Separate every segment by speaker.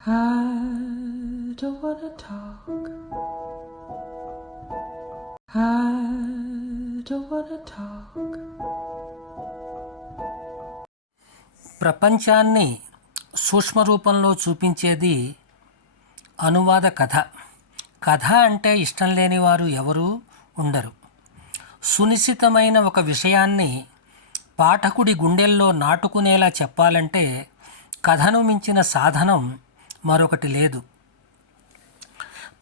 Speaker 1: I don't talk. I don't talk.
Speaker 2: ప్రపంచాన్ని సూక్ష్మ రూపంలో చూపించేది అనువాద కథ కథ అంటే ఇష్టం లేని వారు ఎవరూ ఉండరు సునిశ్చితమైన ఒక విషయాన్ని పాఠకుడి గుండెల్లో నాటుకునేలా చెప్పాలంటే కథను మించిన సాధనం మరొకటి లేదు.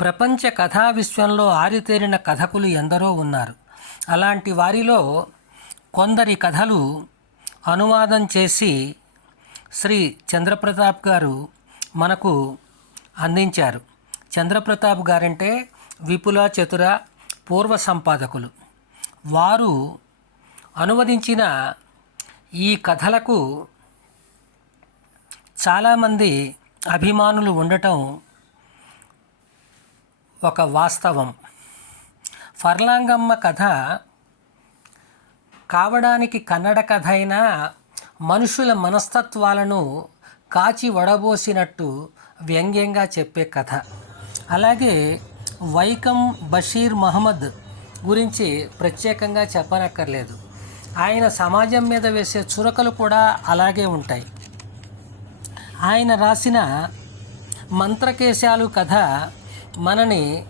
Speaker 2: ప్రపంచ కథా విశ్వంలో ఆరితేరిన కథకులు ఎందరో ఉన్నారు. అలాంటి వారిలో కొందరి కథలు అనువాదం చేసి శ్రీ చంద్రప్రతాప్ గారు మనకు అందించారు. చంద్రప్రతాప్ గారంటే విపుల చతుర పూర్వ సంపాదకులు. వారు అనువదించిన ఈ కథలకు చాలామంది అభిమానులు ఉండటం ఒక వాస్తవం. ఫర్లాంగమ్మ కథ కావడానికి కన్నడ కథ అయినా మనుషుల మనస్తత్వాలను కాచి వడబోసినట్టు వ్యంగ్యంగా చెప్పే కథ. అలాగే వైకం బషీర్ మహమ్మద్ గురించి ప్రత్యేకంగా చెప్పనక్కర్లేదు. ఆయన సమాజం మీద వేసే చురకలు కూడా అలాగే ఉంటాయి. ఆయన రాసిన మంత్రకేశాలు కథ మనని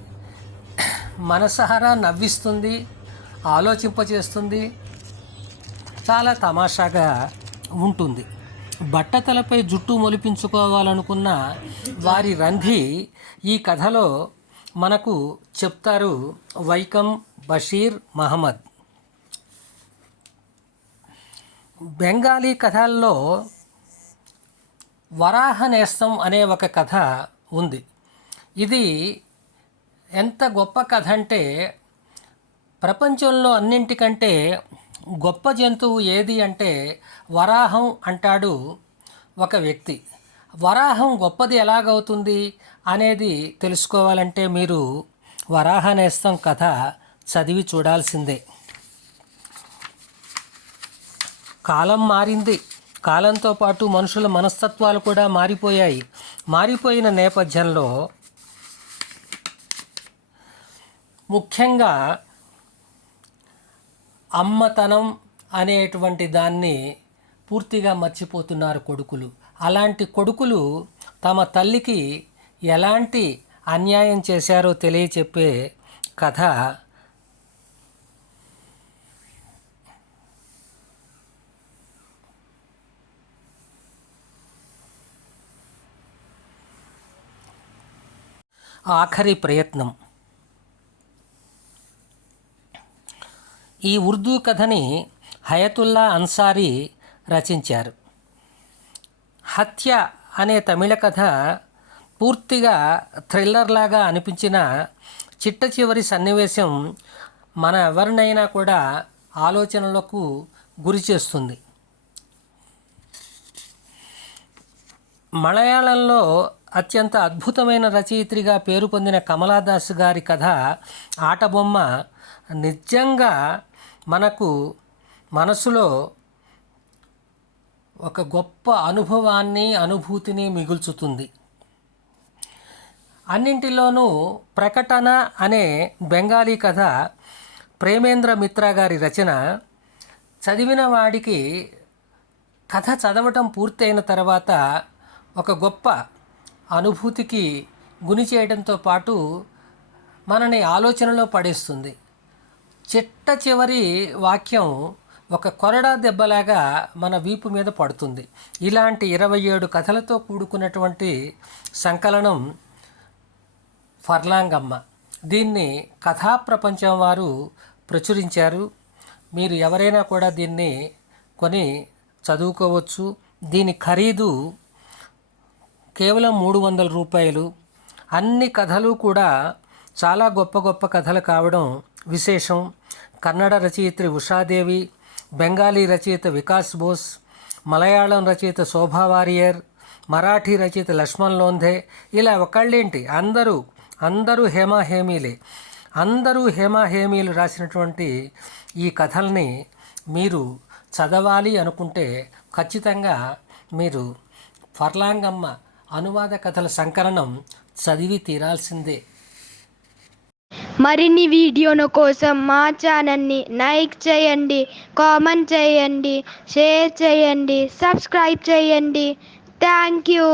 Speaker 2: మనసారా నవ్విస్తుంది ఆలోచింపచేస్తుంది చాలా తమాషాగా ఉంటుంది. బట్టతలపై జుట్టు మొలిపించుకోవాలనుకున్న వారి రంధి ఈ కథలో మనకు చెప్తారు వైకం బషీర్ మహమ్మద్. బెంగాలీ కథల్లో వరాహ నేస్తం అనే ఒక కథ ఉంది. ఇది ఎంత గొప్ప కథ అంటే ప్రపంచంలో అన్నింటికంటే గొప్ప జంతువు ఏది అంటే వరాహం అంటాడు ఒక వ్యక్తి. వరాహం గొప్పది ఎలాగవుతుంది అనేది తెలుసుకోవాలంటే మీరు వరాహ నేస్తం కథ చదివి చూడాల్సిందే. కాలం మారింది. కాలంతో పాటు మనుషుల మనస్తత్వాలు కూడా మారిపోయాయి. మారిపోయిన నేపథ్యంలో ముఖ్యంగా అమ్మతనం అనేటువంటి దాన్ని పూర్తిగా మర్చిపోతున్నారు కొడుకులు. అలాంటి కొడుకులు తమ తల్లికి ఎలాంటి అన్యాయం చేశారో తెలియచెప్పే కథ ఆఖరి ప్రయత్నం. ఈ ఉర్దూ కథని హయతుల్లా అన్సారీ రచించారు. హత్య అనే తమిళ కథ పూర్తిగా థ్రిల్లర్ లాగా అనిపించిన చిట్ట చివరి సన్నివేశం మన ఎవరినైనా కూడా ఆలోచనలకు గురి చేస్తుంది. మలయాళంలో అత్యంత అద్భుతమైన రచయిత్రిగా పేరు పొందిన కమలాదాస్ గారి కథ ఆటబొమ్మ నిజంగా మనకు మనసులో ఒక గొప్ప అనుభవాన్ని అనుభూతిని మిగుల్చుతుంది. అన్నింటిలోనూ ప్రకటన అనే బెంగాలీ కథ ప్రేమేంద్ర మిత్ర గారి రచన. చదివిన వాడికి కథ చదవటం పూర్తయిన తర్వాత ఒక గొప్ప అనుభూతికి గుని చేయడంతో పాటు మనని ఆలోచనలో పడేస్తుంది. చిట్ట చివరి వాక్యం ఒక కొరడా దెబ్బలాగా మన వీపు మీద పడుతుంది. ఇలాంటి ఇరవై ఏడు కథలతో కూడుకున్నటువంటి సంకలనం ఫర్లాంగమ్మ. దీన్ని కథా ప్రపంచం వారు ప్రచురించారు. మీరు ఎవరైనా కూడా దీన్ని కొని చదువుకోవచ్చు. దీని ఖరీదు కేవలం మూడు వందల రూపాయలు. అన్ని కథలు కూడా చాలా గొప్ప గొప్ప కథలు కావడం విశేషం. కన్నడ రచయిత్రి ఉషాదేవి బెంగాలీ రచయిత వికాస్ బోస్ మలయాళం రచయిత శోభా వారియర్ మరాఠీ రచయిత లక్ష్మణ్ లోంధే. ఇలా ఒకళ్ళేంటి? అందరూ అందరూ హేమాహేమీలే. అందరూ హేమాహేమీలు రాసినటువంటి ఈ కథల్ని మీరు చదవాలి అనుకుంటే ఖచ్చితంగా మీరు ఫర్లాంగమ్మ అనువాద కథల సంకలనం చదివి తీరాల్సిందే.
Speaker 3: మరిన్ని వీడియోల కోసం మా ఛానల్ని లైక్ చేయండి కామెంట్ చేయండి షేర్ చేయండి సబ్స్క్రైబ్ చేయండి. Thank you.